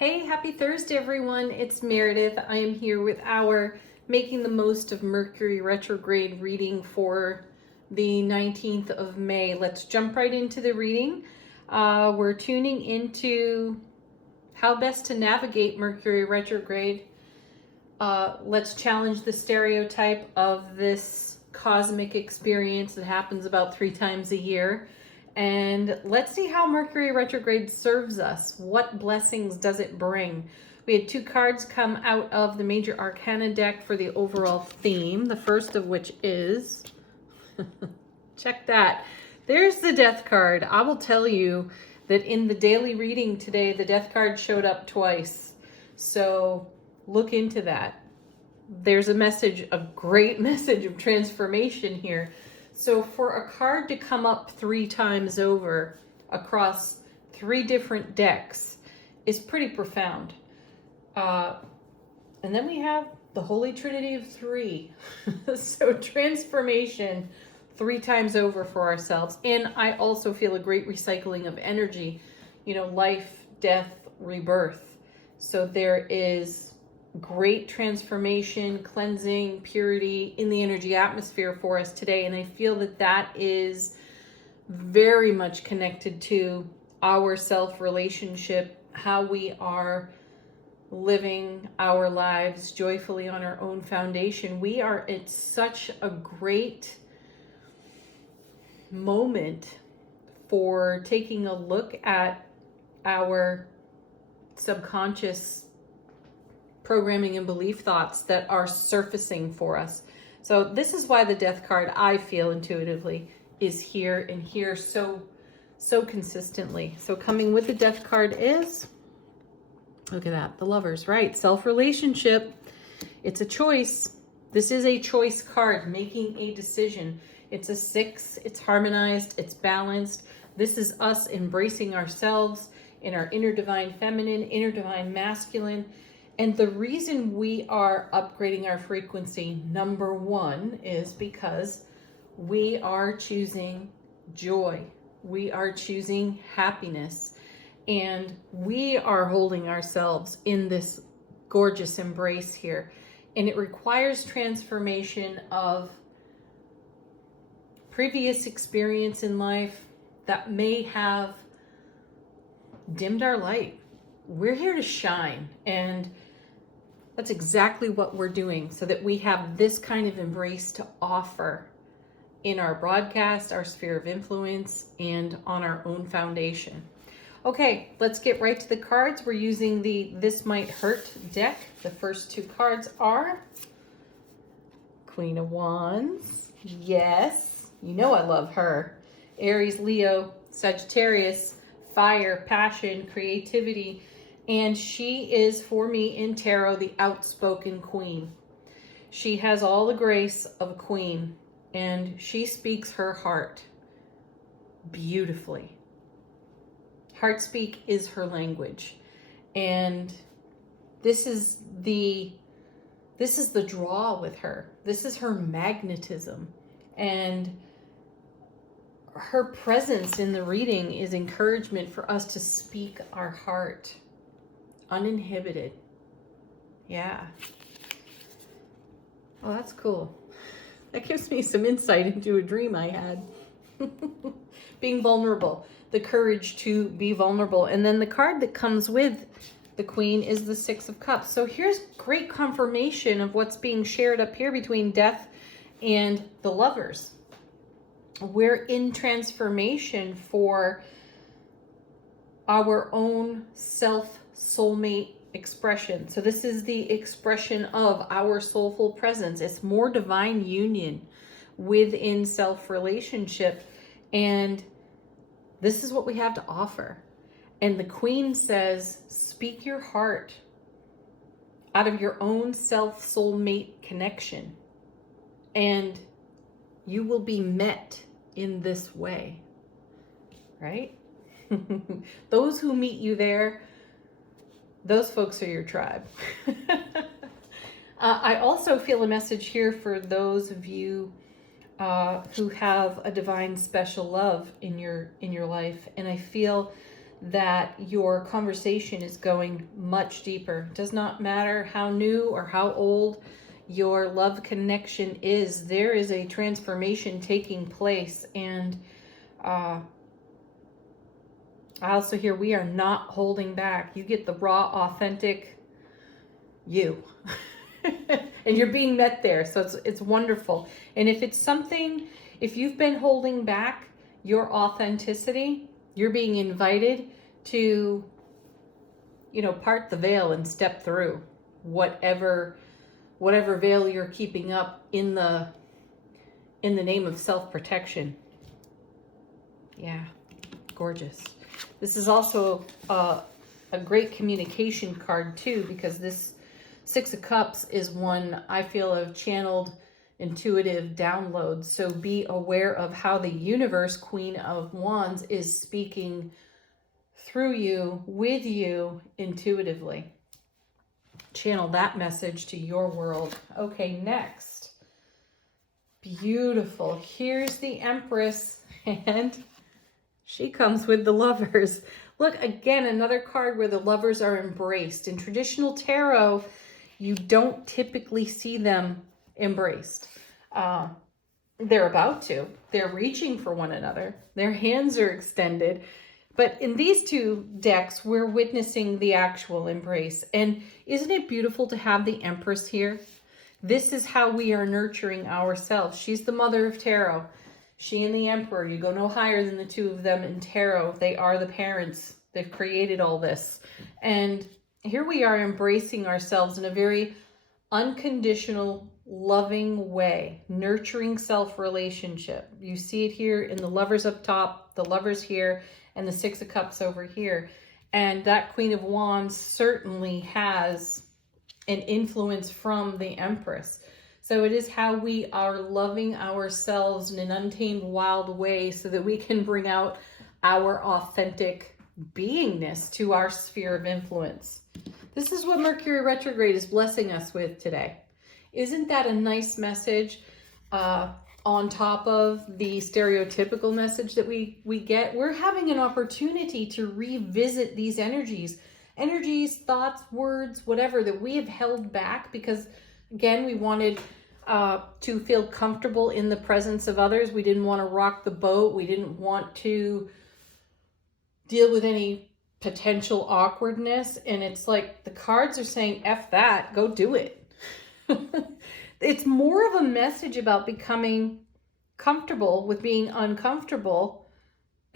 Hey, happy Thursday, everyone. It's Meredith. I am here with our Making the Most of Mercury Retrograde reading for the 19th of May. Let's jump right into the reading. We're tuning into how best to navigate Mercury Retrograde. Let's challenge the stereotype of this cosmic experience that happens about 3 times a year. And let's see how Mercury retrograde serves us. What blessings does it bring? We had 2 cards come out of the Major Arcana deck for the overall theme. The first of which is, check that. There's the Death card. I will tell you that in the daily reading today, the Death card showed up twice. So look into that. There's a message, a great message of transformation here. So for a card to come up 3 times over across 3 different decks is pretty profound. And then we have the Holy Trinity of 3. So transformation 3 times over for ourselves. And I also feel a great recycling of energy, life, death, rebirth. So there is great transformation, cleansing, purity in the energy atmosphere for us today. And I feel that that is very much connected to our self-relationship, how we are living our lives joyfully on our own foundation. It's such a great moment for taking a look at our subconscious programming and belief thoughts that are surfacing for us. So this is why the Death card, I feel intuitively, is here and here so consistently. So coming with the Death card is, look at that, the Lovers, right? Self-relationship. It's a choice. This is a choice card, making a decision. It's a 6, it's harmonized, it's balanced. This is us embracing ourselves in our inner divine feminine, inner divine masculine. And the reason we are upgrading our frequency, number 1, is because we are choosing joy. We are choosing happiness. And we are holding ourselves in this gorgeous embrace here. And it requires transformation of previous experience in life that may have dimmed our light. We're here to shine, and that's exactly what we're doing, so that we have this kind of embrace to offer in our broadcast, our sphere of influence, and on our own foundation. Okay, let's get right to the cards. We're using the This Might Hurt deck. The first 2 cards are Queen of Wands. Yes, you know I love her. Aries, Leo, Sagittarius, fire, passion, creativity. And she is, for me in tarot, the outspoken queen. She has all the grace of a queen, and she speaks her heart beautifully. Heart speak is her language. And this is the draw with her. This is her magnetism. And her presence in the reading is encouragement for us to speak our heart. Uninhibited. Yeah. Oh, that's cool. That gives me some insight into a dream I had. Being vulnerable. The courage to be vulnerable. And then the card that comes with the Queen is the 6 of Cups. So here's great confirmation of what's being shared up here between Death and the Lovers. We're in transformation for our own soulmate expression. So this is the expression of our soulful presence. It's more divine union within self-relationship. And this is what we have to offer. And the Queen says, speak your heart out of your own self-soulmate connection. And you will be met in this way. Right? Those who meet you there, those folks are your tribe. I also feel a message here for those of you who have a divine special love in your life. And I feel that your conversation is going much deeper. It does not matter how new or how old your love connection is. There is a transformation taking place. And I also hear we are not holding back. You get the raw, authentic you. And you're being met there. So it's wonderful. And if it's something, if you've been holding back your authenticity, you're being invited to, part the veil and step through whatever veil you're keeping up in the name of self-protection. Yeah, gorgeous. This is also a great communication card too, because this Six of Cups is one I feel of channeled intuitive downloads. So be aware of how the universe, Queen of Wands, is speaking through you, with you, intuitively. Channel that message to your world. Okay, next. Beautiful. Here's the Empress, and she comes with the Lovers. Look, again, another card where the lovers are embraced. In traditional tarot, you don't typically see them embraced. They're about to. They're reaching for one another. Their hands are extended. But in these two decks, we're witnessing the actual embrace. And isn't it beautiful to have the Empress here? This is how we are nurturing ourselves. She's the mother of tarot. She and the Emperor, you go no higher than the two of them in tarot. They are the parents. They've created all this. And here we are embracing ourselves in a very unconditional, loving way, nurturing self-relationship. You see it here in the Lovers up top, the Lovers here, and the Six of Cups over here. And that Queen of Wands certainly has an influence from the Empress. So it is how we are loving ourselves in an untamed, wild way so that we can bring out our authentic beingness to our sphere of influence. This is what Mercury retrograde is blessing us with today. Isn't that a nice message on top of the stereotypical message that we get? We're having an opportunity to revisit these energies, thoughts, words, whatever that we have held back because, again, we wanted to feel comfortable in the presence of others. We didn't want to rock the boat. We didn't want to deal with any potential awkwardness. And it's like the cards are saying, F that, go do it. It's more of a message about becoming comfortable with being uncomfortable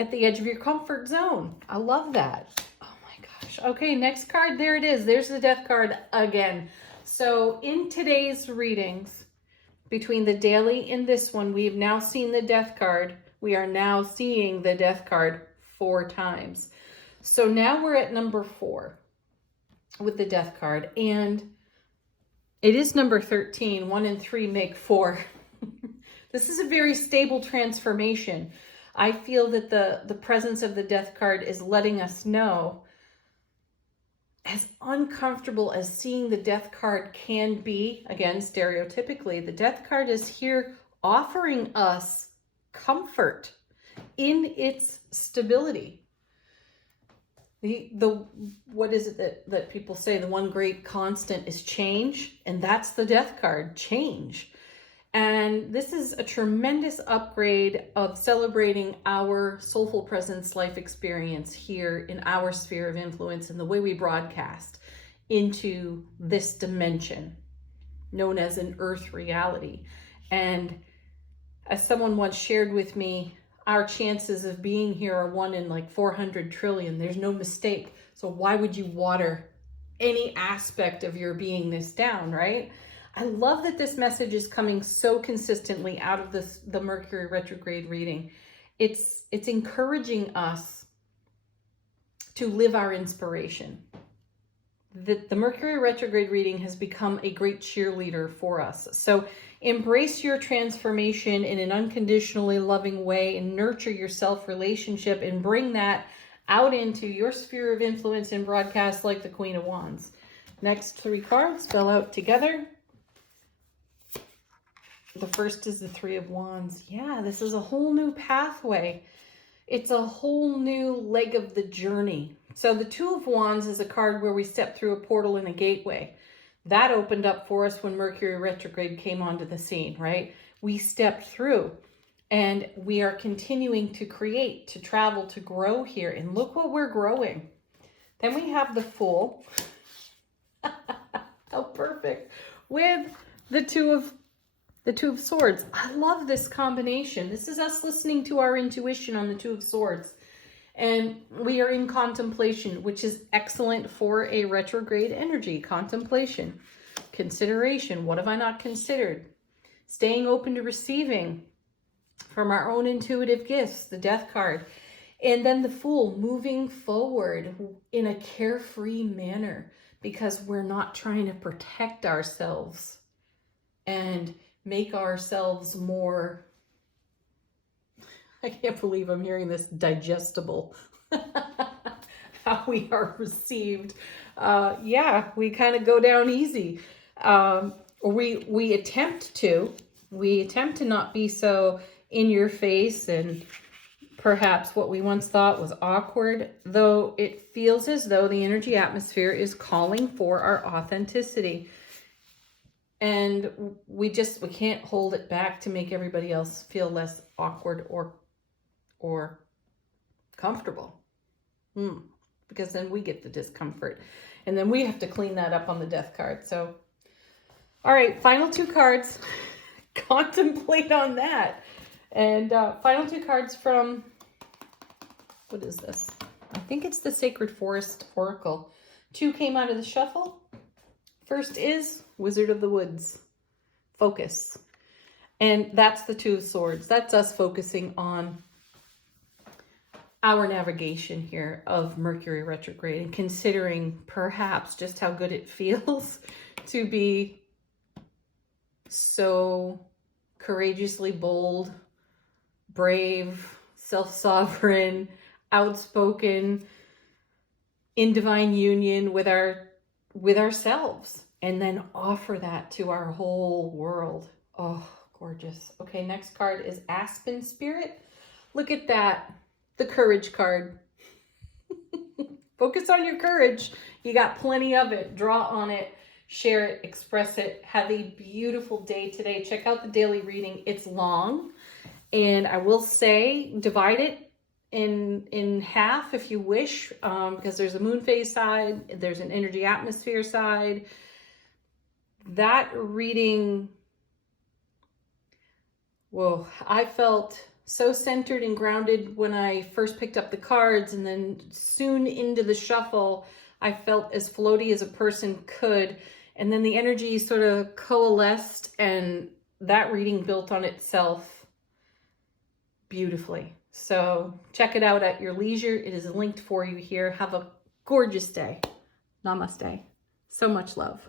at the edge of your comfort zone. I love that. Oh my gosh. Okay, next card. There it is. There's the Death card again. So in today's readings, between the daily and this one, we have now seen the Death card. We are now seeing the Death card 4 times. So now we're at number 4 with the Death card. And it is number 13. 1 and 3 make 4. This is a very stable transformation. I feel that the presence of the Death card is letting us know, as uncomfortable as seeing the Death card can be, again, stereotypically, the Death card is here offering us comfort in its stability. What is it that people say? The one great constant is change, and that's the Death card, change. And this is a tremendous upgrade of celebrating our soulful presence life experience here in our sphere of influence and the way we broadcast into this dimension known as an earth reality. And as someone once shared with me, our chances of being here are 1 in like 400 trillion. There's no mistake. So why would you water any aspect of your beingness down, right? I love that this message is coming so consistently out of the Mercury retrograde reading. It's encouraging us to live our inspiration. The Mercury retrograde reading has become a great cheerleader for us. So embrace your transformation in an unconditionally loving way and nurture your self-relationship and bring that out into your sphere of influence and broadcast like the Queen of Wands. Next 3 cards spell out together. The first is the 3 of Wands. Yeah, this is a whole new pathway. It's a whole new leg of the journey. So the Two of Wands is a card where we step through a portal and a gateway. That opened up for us when Mercury retrograde came onto the scene, right? We stepped through and we are continuing to create, to travel, to grow here. And look what we're growing. Then we have the Fool. How perfect. With the Two of Swords. I love this combination. This is us listening to our intuition on the Two of Swords. And we are in contemplation, which is excellent for a retrograde energy. Contemplation, consideration. What have I not considered? Staying open to receiving from our own intuitive gifts, the Death card. And then the Fool, moving forward in a carefree manner because we're not trying to protect ourselves and make ourselves more, I can't believe I'm hearing this, digestible. How we are received. Yeah, we kind of go down easy. We attempt to not be so in your face and perhaps what we once thought was awkward, though it feels as though the energy atmosphere is calling for our authenticity. And we can't hold it back to make everybody else feel less awkward or comfortable. Because then we get the discomfort. And then we have to clean that up on the Death card. So, all right, final two cards. Contemplate on that. And final two cards from, what is this? I think it's the Sacred Forest Oracle. Two came out of the shuffle. First is Wizard of the Woods. Focus. And that's the Two of Swords. That's us focusing on our navigation here of Mercury retrograde and considering perhaps just how good it feels to be so courageously bold, brave, self-sovereign, outspoken, in divine union with ourselves, and then offer that to our whole world. Oh, gorgeous. Okay, next card is Aspen Spirit. Look at that. The Courage card. Focus on your courage. You got plenty of it. Draw on it. Share it. Express it. Have a beautiful day today. Check out the daily reading. It's long. And I will say, divide it in half if you wish, because there's a moon phase side, there's an energy atmosphere side. That reading, whoa, I felt so centered and grounded when I first picked up the cards, and then soon into the shuffle, I felt as floaty as a person could. And then the energy sort of coalesced, and that reading built on itself beautifully. So check it out at your leisure. It is linked for you here. Have a gorgeous day. Namaste. So much love.